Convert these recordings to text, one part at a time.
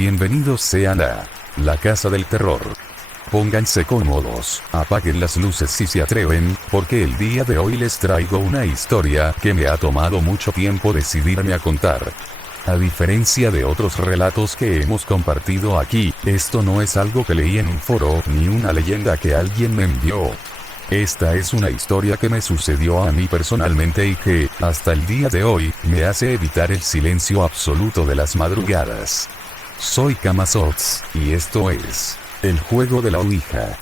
Bienvenidos sean a la Casa del Terror. Pónganse cómodos, apaguen las luces si se atreven, porque el día de hoy les traigo una historia que me ha tomado mucho tiempo decidirme a contar. A diferencia de otros relatos que hemos compartido aquí, esto no es algo que leí en un foro, ni una leyenda que alguien me envió. Esta es una historia que me sucedió a mí personalmente y que, hasta el día de hoy, me hace evitar el silencio absoluto de las madrugadas. Soy Kamazots, y esto es el juego de la Ouija.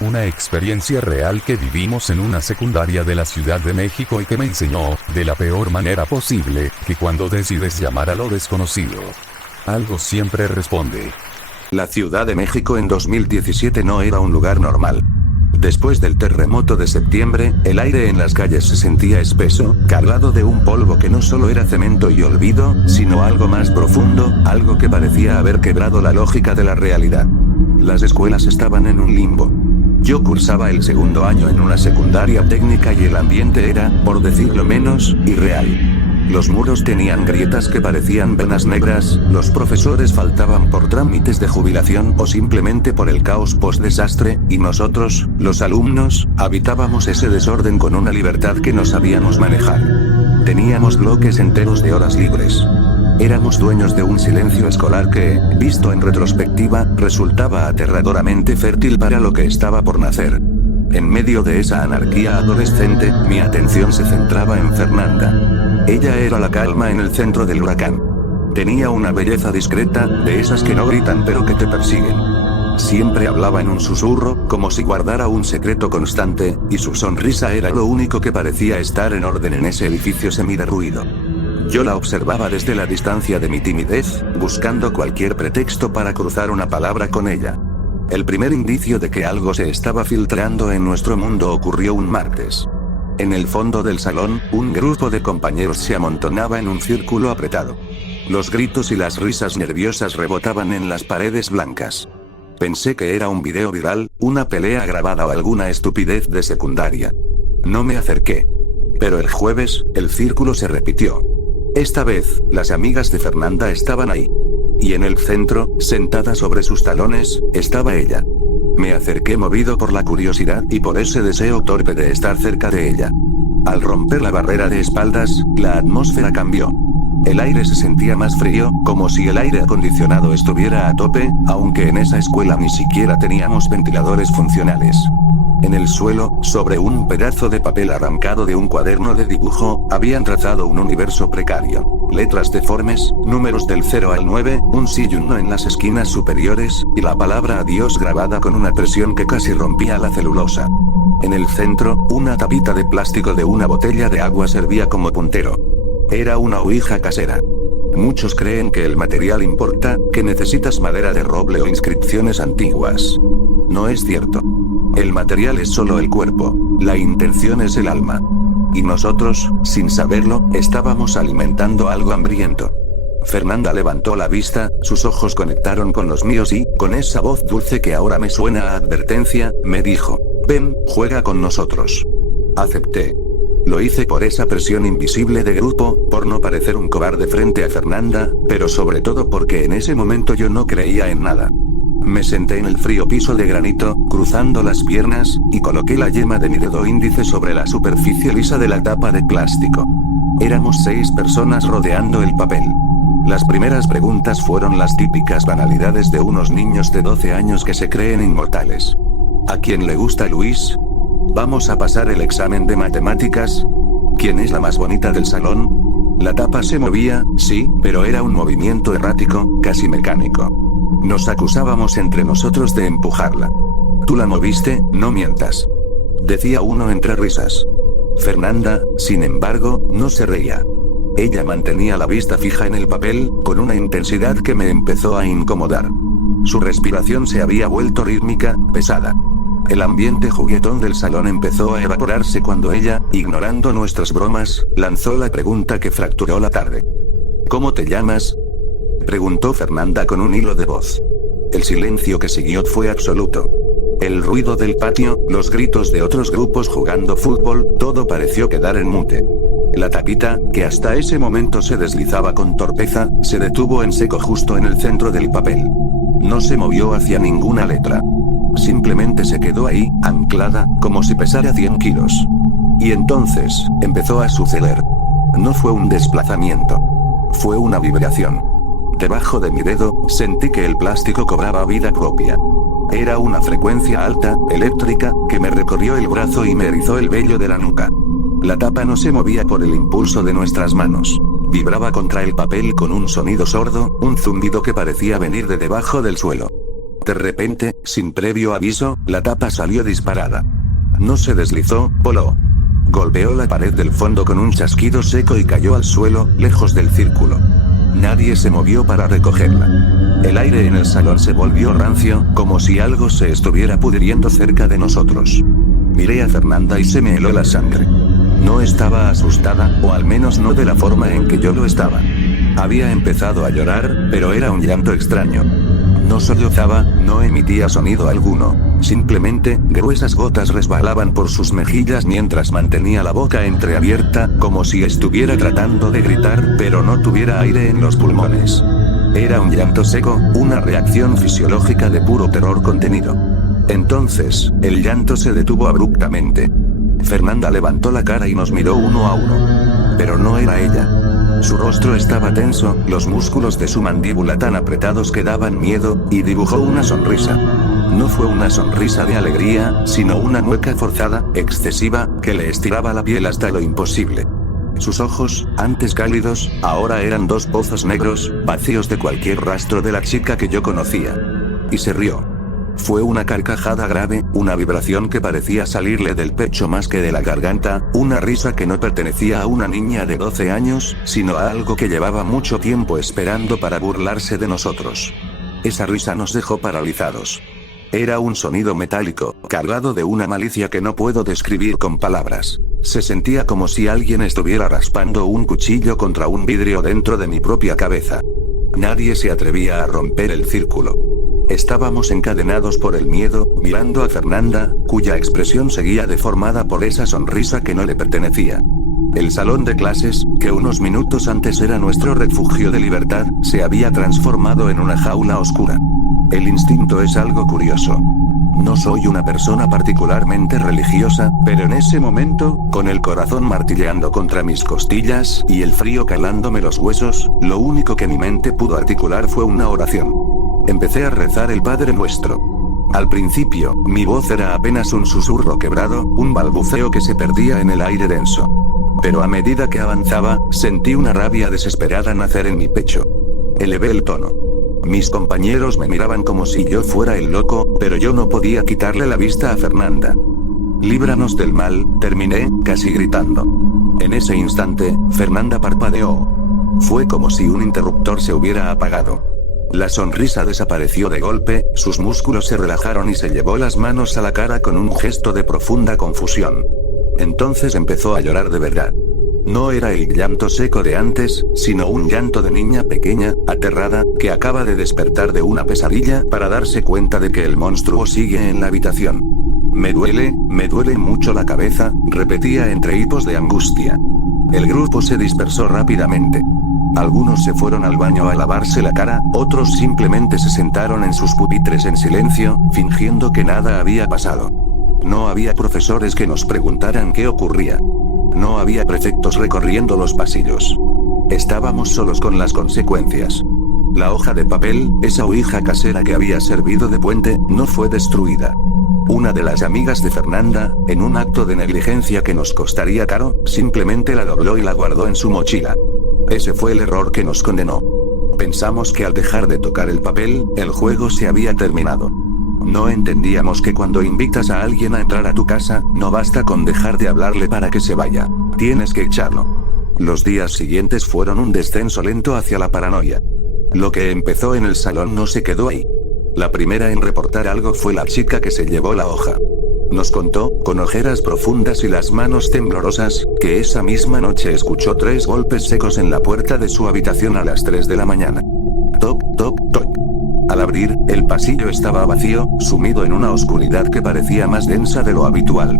Una experiencia real que vivimos en una secundaria de la Ciudad de México y que me enseñó, de la peor manera posible, que cuando decides llamar a lo desconocido, algo siempre responde. La Ciudad de México en 2017 no era un lugar normal. Después del terremoto de septiembre, el aire en las calles se sentía espeso, cargado de un polvo que no solo era cemento y olvido, sino algo más profundo, algo que parecía haber quebrado la lógica de la realidad. Las escuelas estaban en un limbo. Yo cursaba el segundo año en una secundaria técnica y el ambiente era, por decirlo menos, irreal. Los muros tenían grietas que parecían venas negras, los profesores faltaban por trámites de jubilación o simplemente por el caos post-desastre, y nosotros, los alumnos, habitábamos ese desorden con una libertad que no sabíamos manejar. Teníamos bloques enteros de horas libres. Éramos dueños de un silencio escolar que, visto en retrospectiva, resultaba aterradoramente fértil para lo que estaba por nacer. En medio de esa anarquía adolescente, mi atención se centraba en Fernanda. Ella era la calma en el centro del huracán. Tenía una belleza discreta, de esas que no gritan pero que te persiguen. Siempre hablaba en un susurro, como si guardara un secreto constante, y su sonrisa era lo único que parecía estar en orden en ese edificio semiderruido. Yo la observaba desde la distancia de mi timidez, buscando cualquier pretexto para cruzar una palabra con ella. El primer indicio de que algo se estaba filtrando en nuestro mundo ocurrió un martes. En el fondo del salón, un grupo de compañeros se amontonaba en un círculo apretado. Los gritos y las risas nerviosas rebotaban en las paredes blancas. Pensé que era un video viral, una pelea grabada o alguna estupidez de secundaria. No me acerqué. Pero el jueves, el círculo se repitió. Esta vez, las amigas de Fernanda estaban ahí. Y en el centro, sentada sobre sus talones, estaba ella. Me acerqué movido por la curiosidad y por ese deseo torpe de estar cerca de ella. Al romper la barrera de espaldas, la atmósfera cambió. El aire se sentía más frío, como si el aire acondicionado estuviera a tope, aunque en esa escuela ni siquiera teníamos ventiladores funcionales. En el suelo, sobre un pedazo de papel arrancado de un cuaderno de dibujo, habían trazado un universo precario. Letras deformes, números del 0 al 9, un sí y un no en las esquinas superiores, y la palabra adiós grabada con una presión que casi rompía la celulosa. En el centro, una tapita de plástico de una botella de agua servía como puntero. Era una ouija casera. Muchos creen que el material importa, que necesitas madera de roble o inscripciones antiguas. No es cierto. El material es solo el cuerpo, la intención es el alma. Y nosotros, sin saberlo, estábamos alimentando algo hambriento. Fernanda levantó la vista, sus ojos conectaron con los míos y, con esa voz dulce que ahora me suena a advertencia, me dijo: ven, juega con nosotros. Acepté. Lo hice por esa presión invisible de grupo, por no parecer un cobarde frente a Fernanda, pero sobre todo porque en ese momento yo no creía en nada. Me senté en el frío piso de granito, cruzando las piernas, y coloqué la yema de mi dedo índice sobre la superficie lisa de la tapa de plástico. Éramos 6 personas rodeando el papel. Las primeras preguntas fueron las típicas banalidades de unos niños de 12 años que se creen inmortales. ¿A quién le gusta Luis? ¿Vamos a pasar el examen de matemáticas? ¿Quién es la más bonita del salón? La tapa se movía, sí, pero era un movimiento errático, casi mecánico. Nos acusábamos entre nosotros de empujarla. Tú la moviste, no mientas. Decía uno entre risas. Fernanda, sin embargo, no se reía. Ella mantenía la vista fija en el papel, con una intensidad que me empezó a incomodar. Su respiración se había vuelto rítmica, pesada. El ambiente juguetón del salón empezó a evaporarse cuando ella, ignorando nuestras bromas, lanzó la pregunta que fracturó la tarde. ¿Cómo te llamas?, preguntó Fernanda con un hilo de voz. El silencio que siguió fue absoluto. El ruido del patio, los gritos de otros grupos jugando fútbol, todo pareció quedar en mute. La tapita, que hasta ese momento se deslizaba con torpeza, se detuvo en seco justo en el centro del papel. No se movió hacia ninguna letra. Simplemente se quedó ahí, anclada, como si pesara 100 kilos. Y entonces, empezó a suceder. No fue un desplazamiento. Fue una vibración. Debajo de mi dedo, sentí que el plástico cobraba vida propia. Era una frecuencia alta, eléctrica, que me recorrió el brazo y me erizó el vello de la nuca. La tapa no se movía por el impulso de nuestras manos. Vibraba contra el papel con un sonido sordo, un zumbido que parecía venir de debajo del suelo. De repente, sin previo aviso, la tapa salió disparada. No se deslizó, voló. Golpeó la pared del fondo con un chasquido seco y cayó al suelo, lejos del círculo. Nadie se movió para recogerla. El aire en el salón se volvió rancio, como si algo se estuviera pudriendo cerca de nosotros. Miré a Fernanda y se me heló la sangre. No estaba asustada, o al menos no de la forma en que yo lo estaba. Había empezado a llorar, pero era un llanto extraño. No sollozaba, no emitía sonido alguno. Simplemente, gruesas gotas resbalaban por sus mejillas mientras mantenía la boca entreabierta, como si estuviera tratando de gritar, pero no tuviera aire en los pulmones. Era un llanto seco, una reacción fisiológica de puro terror contenido. Entonces, el llanto se detuvo abruptamente. Fernanda levantó la cara y nos miró uno a uno. Pero no era ella. Su rostro estaba tenso, los músculos de su mandíbula tan apretados que daban miedo, y dibujó una sonrisa. No fue una sonrisa de alegría, sino una mueca forzada, excesiva, que le estiraba la piel hasta lo imposible. Sus ojos, antes cálidos, ahora eran dos pozos negros, vacíos de cualquier rastro de la chica que yo conocía. Y se rió. Fue una carcajada grave, una vibración que parecía salirle del pecho más que de la garganta, una risa que no pertenecía a una niña de 12 años, sino a algo que llevaba mucho tiempo esperando para burlarse de nosotros. Esa risa nos dejó paralizados. Era un sonido metálico, cargado de una malicia que no puedo describir con palabras. Se sentía como si alguien estuviera raspando un cuchillo contra un vidrio dentro de mi propia cabeza. Nadie se atrevía a romper el círculo. Estábamos encadenados por el miedo, mirando a Fernanda, cuya expresión seguía deformada por esa sonrisa que no le pertenecía. El salón de clases, que unos minutos antes era nuestro refugio de libertad, se había transformado en una jaula oscura. El instinto es algo curioso. No soy una persona particularmente religiosa, pero en ese momento, con el corazón martilleando contra mis costillas y el frío calándome los huesos, lo único que mi mente pudo articular fue una oración. Empecé a rezar el Padre Nuestro. Al principio, mi voz era apenas un susurro quebrado, un balbuceo que se perdía en el aire denso. Pero a medida que avanzaba, sentí una rabia desesperada nacer en mi pecho. Elevé el tono. Mis compañeros me miraban como si yo fuera el loco, pero yo no podía quitarle la vista a Fernanda. Líbranos del mal, terminé, casi gritando. En ese instante, Fernanda parpadeó. Fue como si un interruptor se hubiera apagado. La sonrisa desapareció de golpe, sus músculos se relajaron y se llevó las manos a la cara con un gesto de profunda confusión. Entonces empezó a llorar de verdad. No era el llanto seco de antes, sino un llanto de niña pequeña, aterrada, que acaba de despertar de una pesadilla para darse cuenta de que el monstruo sigue en la habitación. Me duele mucho la cabeza, repetía entre hipos de angustia. El grupo se dispersó rápidamente. Algunos se fueron al baño a lavarse la cara, otros simplemente se sentaron en sus pupitres en silencio, fingiendo que nada había pasado. No había profesores que nos preguntaran qué ocurría. No había prefectos recorriendo los pasillos. Estábamos solos con las consecuencias. La hoja de papel, esa ouija casera que había servido de puente, no fue destruida. Una de las amigas de Fernanda, en un acto de negligencia que nos costaría caro, simplemente la dobló y la guardó en su mochila. Ese fue el error que nos condenó. Pensamos que al dejar de tocar el papel, el juego se había terminado. No entendíamos que cuando invitas a alguien a entrar a tu casa, no basta con dejar de hablarle para que se vaya. Tienes que echarlo. Los días siguientes fueron un descenso lento hacia la paranoia. Lo que empezó en el salón no se quedó ahí. La primera en reportar algo fue la chica que se llevó la hoja. Nos contó, con ojeras profundas y las manos temblorosas, que esa misma noche escuchó 3 golpes secos en la puerta de su habitación a las 3 de la mañana. Toc, toc, toc. Al abrir, el pasillo estaba vacío, sumido en una oscuridad que parecía más densa de lo habitual.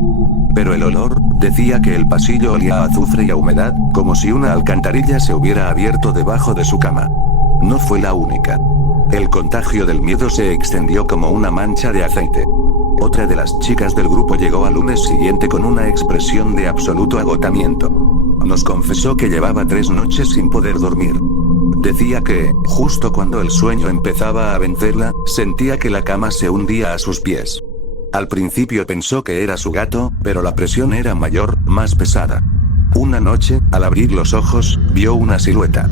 Pero el olor, decía que el pasillo olía a azufre y a humedad, como si una alcantarilla se hubiera abierto debajo de su cama. No fue la única. El contagio del miedo se extendió como una mancha de aceite. Otra de las chicas del grupo llegó al lunes siguiente con una expresión de absoluto agotamiento. Nos confesó que llevaba 3 noches sin poder dormir. Decía que, justo cuando el sueño empezaba a vencerla, sentía que la cama se hundía a sus pies. Al principio pensó que era su gato, pero la presión era mayor, más pesada. Una noche, al abrir los ojos, vio una silueta.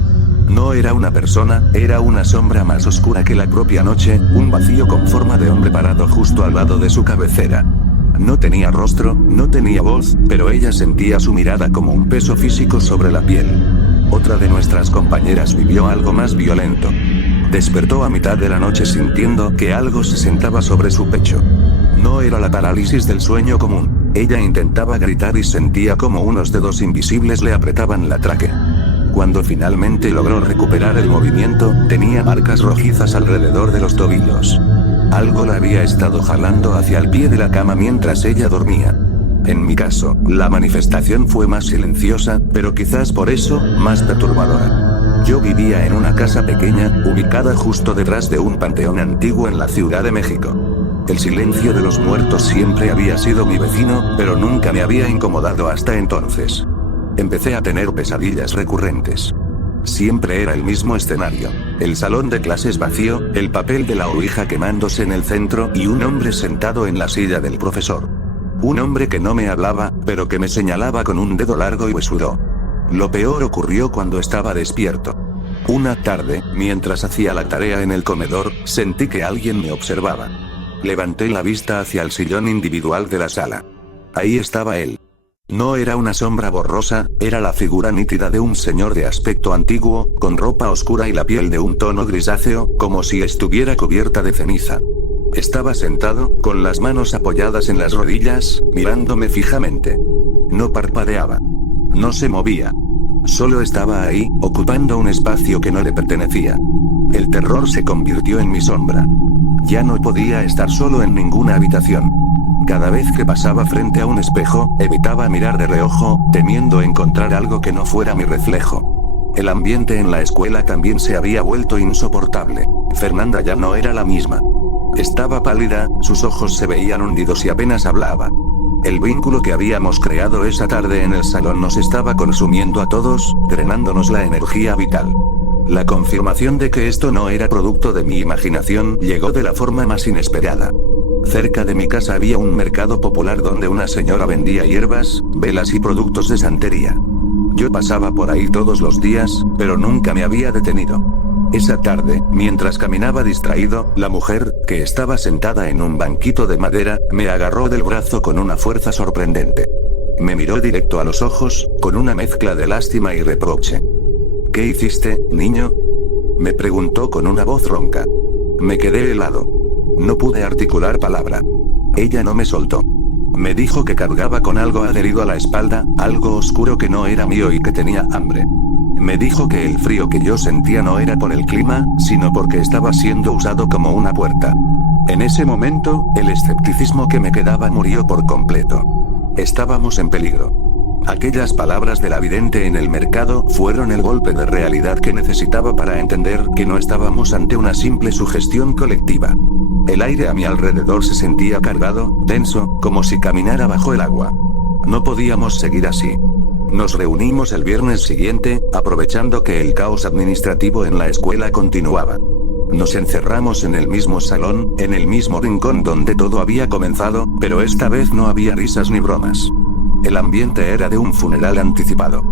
No era una persona, era una sombra más oscura que la propia noche, un vacío con forma de hombre parado justo al lado de su cabecera. No tenía rostro, no tenía voz, pero ella sentía su mirada como un peso físico sobre la piel. Otra de nuestras compañeras vivió algo más violento. Despertó a mitad de la noche sintiendo que algo se sentaba sobre su pecho. No era la parálisis del sueño común. Ella intentaba gritar y sentía como unos dedos invisibles le apretaban la tráquea. Cuando finalmente logró recuperar el movimiento, tenía marcas rojizas alrededor de los tobillos. Algo la había estado jalando hacia el pie de la cama mientras ella dormía. En mi caso, la manifestación fue más silenciosa, pero quizás por eso, más perturbadora. Yo vivía en una casa pequeña, ubicada justo detrás de un panteón antiguo en la Ciudad de México. El silencio de los muertos siempre había sido mi vecino, pero nunca me había incomodado hasta entonces. Empecé a tener pesadillas recurrentes. Siempre era el mismo escenario. El salón de clases vacío, el papel de la ouija quemándose en el centro y un hombre sentado en la silla del profesor. Un hombre que no me hablaba, pero que me señalaba con un dedo largo y huesudo. Lo peor ocurrió cuando estaba despierto. Una tarde, mientras hacía la tarea en el comedor, sentí que alguien me observaba. Levanté la vista hacia el sillón individual de la sala. Ahí estaba él. No era una sombra borrosa, era la figura nítida de un señor de aspecto antiguo, con ropa oscura y la piel de un tono grisáceo, como si estuviera cubierta de ceniza. Estaba sentado, con las manos apoyadas en las rodillas, mirándome fijamente. No parpadeaba. No se movía. Solo estaba ahí, ocupando un espacio que no le pertenecía. El terror se convirtió en mi sombra. Ya no podía estar solo en ninguna habitación. Cada vez que pasaba frente a un espejo, evitaba mirar de reojo, temiendo encontrar algo que no fuera mi reflejo. El ambiente en la escuela también se había vuelto insoportable. Fernanda ya no era la misma. Estaba pálida, sus ojos se veían hundidos y apenas hablaba. El vínculo que habíamos creado esa tarde en el salón nos estaba consumiendo a todos, drenándonos la energía vital. La confirmación de que esto no era producto de mi imaginación llegó de la forma más inesperada. Cerca de mi casa había un mercado popular donde una señora vendía hierbas, velas y productos de santería. Yo pasaba por ahí todos los días, pero nunca me había detenido. Esa tarde, mientras caminaba distraído, la mujer, que estaba sentada en un banquito de madera, me agarró del brazo con una fuerza sorprendente. Me miró directo a los ojos, con una mezcla de lástima y reproche. ¿Qué hiciste, niño?, me preguntó con una voz ronca. Me quedé helado. No pude articular palabra. Ella no me soltó. Me dijo que cargaba con algo adherido a la espalda, algo oscuro que no era mío y que tenía hambre. Me dijo que el frío que yo sentía no era por el clima, sino porque estaba siendo usado como una puerta. En ese momento, el escepticismo que me quedaba murió por completo. Estábamos en peligro. Aquellas palabras de la vidente en el mercado fueron el golpe de realidad que necesitaba para entender que no estábamos ante una simple sugestión colectiva. El aire a mi alrededor se sentía cargado, denso, como si caminara bajo el agua. No podíamos seguir así. Nos reunimos el viernes siguiente, aprovechando que el caos administrativo en la escuela continuaba. Nos encerramos en el mismo salón, en el mismo rincón donde todo había comenzado, pero esta vez no había risas ni bromas. El ambiente era de un funeral anticipado.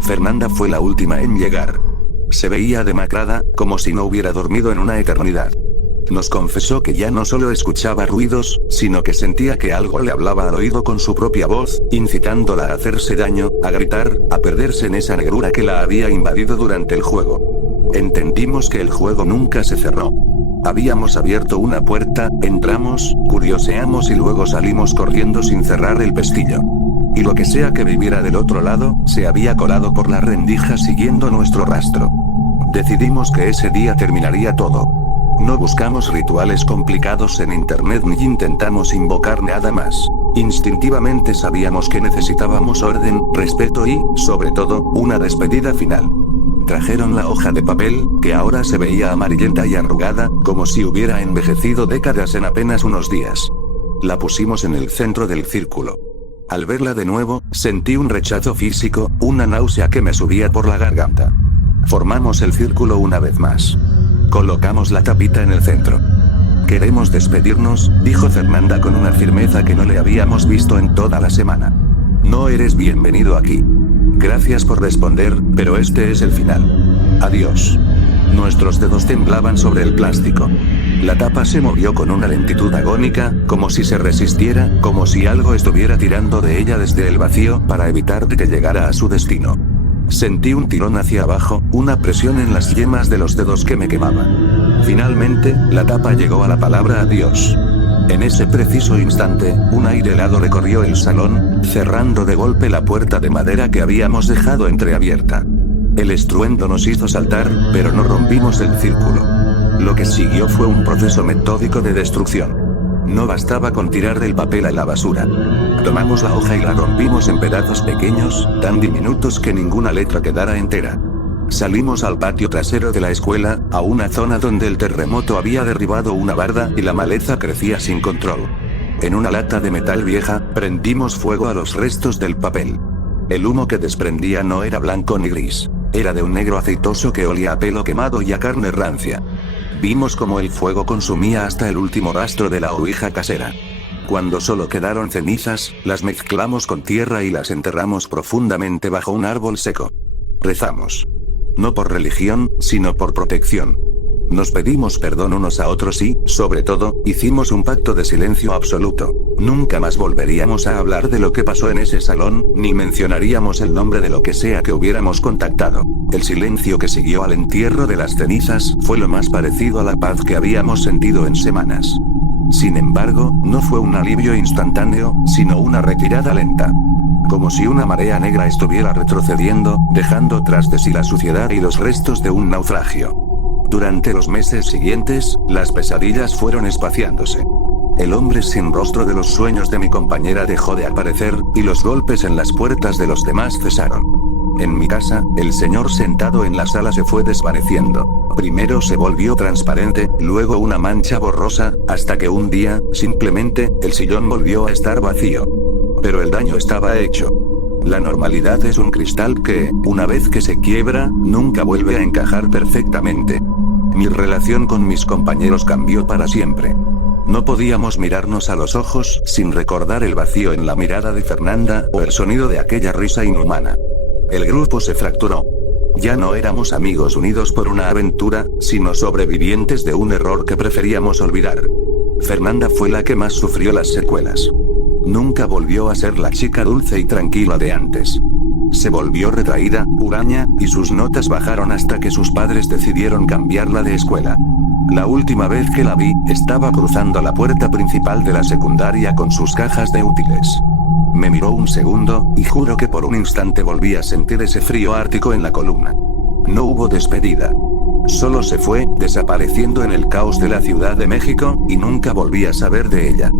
Fernanda fue la última en llegar. Se veía demacrada, como si no hubiera dormido en una eternidad. Nos confesó que ya no solo escuchaba ruidos, sino que sentía que algo le hablaba al oído con su propia voz, incitándola a hacerse daño, a gritar, a perderse en esa negrura que la había invadido durante el juego. Entendimos que el juego nunca se cerró. Habíamos abierto una puerta, entramos, curioseamos y luego salimos corriendo sin cerrar el pestillo. Y lo que sea que viviera del otro lado, se había colado por la rendija siguiendo nuestro rastro. Decidimos que ese día terminaría todo. No buscamos rituales complicados en internet ni intentamos invocar nada más. Instintivamente sabíamos que necesitábamos orden, respeto y, sobre todo, una despedida final. Trajeron la hoja de papel, que ahora se veía amarillenta y arrugada, como si hubiera envejecido décadas en apenas unos días. La pusimos en el centro del círculo. Al verla de nuevo, sentí un rechazo físico, una náusea que me subía por la garganta. Formamos el círculo una vez más. Colocamos la tapita en el centro. «Queremos despedirnos», dijo Fernanda con una firmeza que no le habíamos visto en toda la semana. «No eres bienvenido aquí. Gracias por responder, pero este es el final. Adiós». Nuestros dedos temblaban sobre el plástico. La tapa se movió con una lentitud agónica, como si se resistiera, como si algo estuviera tirando de ella desde el vacío para evitar que llegara a su destino. Sentí un tirón hacia abajo, una presión en las yemas de los dedos que me quemaba. Finalmente, la tapa llegó a la palabra adiós. En ese preciso instante, un aire helado recorrió el salón, cerrando de golpe la puerta de madera que habíamos dejado entreabierta. El estruendo nos hizo saltar, pero no rompimos el círculo. Lo que siguió fue un proceso metódico de destrucción. No bastaba con tirar el papel a la basura. Tomamos la hoja y la rompimos en pedazos pequeños, tan diminutos que ninguna letra quedara entera. Salimos al patio trasero de la escuela, a una zona donde el terremoto había derribado una barda y la maleza crecía sin control. En una lata de metal vieja, prendimos fuego a los restos del papel. El humo que desprendía no era blanco ni gris. Era de un negro aceitoso que olía a pelo quemado y a carne rancia. Vimos cómo el fuego consumía hasta el último rastro de la ouija casera. Cuando solo quedaron cenizas, las mezclamos con tierra y las enterramos profundamente bajo un árbol seco. Rezamos. No por religión, sino por protección. Nos pedimos perdón unos a otros y, sobre todo, hicimos un pacto de silencio absoluto. Nunca más volveríamos a hablar de lo que pasó en ese salón, ni mencionaríamos el nombre de lo que sea que hubiéramos contactado. El silencio que siguió al entierro de las cenizas fue lo más parecido a la paz que habíamos sentido en semanas. Sin embargo, no fue un alivio instantáneo, sino una retirada lenta. Como si una marea negra estuviera retrocediendo, dejando tras de sí la suciedad y los restos de un naufragio. Durante los meses siguientes, las pesadillas fueron espaciándose. El hombre sin rostro de los sueños de mi compañera dejó de aparecer, y los golpes en las puertas de los demás cesaron. En mi casa, el señor sentado en la sala se fue desvaneciendo. Primero se volvió transparente, luego una mancha borrosa, hasta que un día, simplemente, el sillón volvió a estar vacío. Pero el daño estaba hecho. La normalidad es un cristal que, una vez que se quiebra, nunca vuelve a encajar perfectamente. Mi relación con mis compañeros cambió para siempre. No podíamos mirarnos a los ojos sin recordar el vacío en la mirada de Fernanda o el sonido de aquella risa inhumana. El grupo se fracturó. Ya no éramos amigos unidos por una aventura, sino sobrevivientes de un error que preferíamos olvidar. Fernanda fue la que más sufrió las secuelas. Nunca volvió a ser la chica dulce y tranquila de antes. Se volvió retraída, huraña, y sus notas bajaron hasta que sus padres decidieron cambiarla de escuela. La última vez que la vi, estaba cruzando la puerta principal de la secundaria con sus cajas de útiles. Me miró un segundo, y juro que por un instante volví a sentir ese frío ártico en la columna. No hubo despedida. Solo se fue, desapareciendo en el caos de la Ciudad de México, y nunca volví a saber de ella.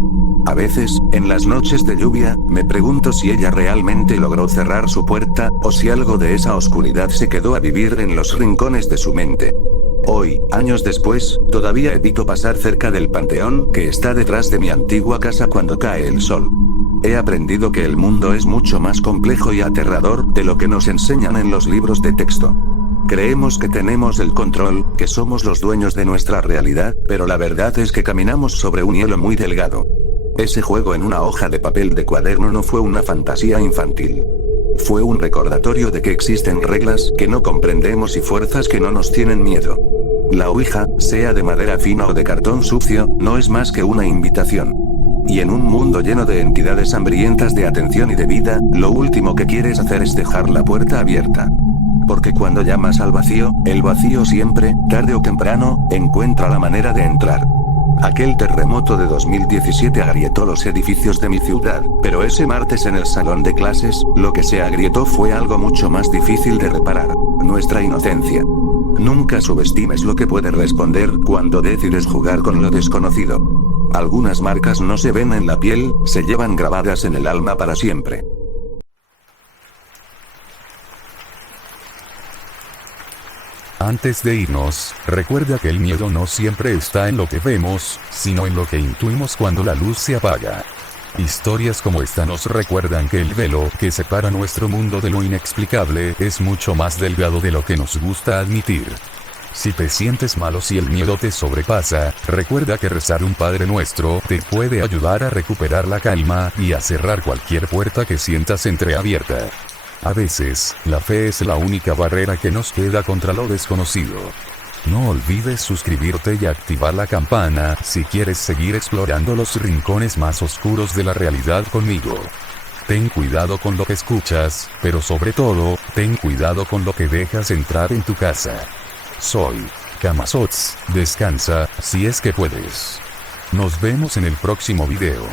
A veces, en las noches de lluvia, me pregunto si ella realmente logró cerrar su puerta, o si algo de esa oscuridad se quedó a vivir en los rincones de su mente. Hoy, años después, todavía evito pasar cerca del panteón que está detrás de mi antigua casa cuando cae el sol. He aprendido que el mundo es mucho más complejo y aterrador de lo que nos enseñan en los libros de texto. Creemos que tenemos el control, que somos los dueños de nuestra realidad, pero la verdad es que caminamos sobre un hielo muy delgado. Ese juego en una hoja de papel de cuaderno no fue una fantasía infantil. Fue un recordatorio de que existen reglas que no comprendemos y fuerzas que no nos tienen miedo. La ouija, sea de madera fina o de cartón sucio, no es más que una invitación. Y en un mundo lleno de entidades hambrientas de atención y de vida, lo último que quieres hacer es dejar la puerta abierta. Porque cuando llamas al vacío, el vacío siempre, tarde o temprano, encuentra la manera de entrar. Aquel terremoto de 2017 agrietó los edificios de mi ciudad, pero ese martes en el salón de clases, lo que se agrietó fue algo mucho más difícil de reparar: nuestra inocencia. Nunca subestimes lo que puede responder cuando decides jugar con lo desconocido. Algunas marcas no se ven en la piel, se llevan grabadas en el alma para siempre. Antes de irnos, recuerda que el miedo no siempre está en lo que vemos, sino en lo que intuimos cuando la luz se apaga. Historias como esta nos recuerdan que el velo que separa nuestro mundo de lo inexplicable es mucho más delgado de lo que nos gusta admitir. Si te sientes malo si el miedo te sobrepasa, recuerda que rezar un Padre Nuestro te puede ayudar a recuperar la calma y a cerrar cualquier puerta que sientas entreabierta. A veces, la fe es la única barrera que nos queda contra lo desconocido. No olvides suscribirte y activar la campana si quieres seguir explorando los rincones más oscuros de la realidad conmigo. Ten cuidado con lo que escuchas, pero sobre todo, ten cuidado con lo que dejas entrar en tu casa. Soy Camazotz, descansa, si es que puedes. Nos vemos en el próximo video.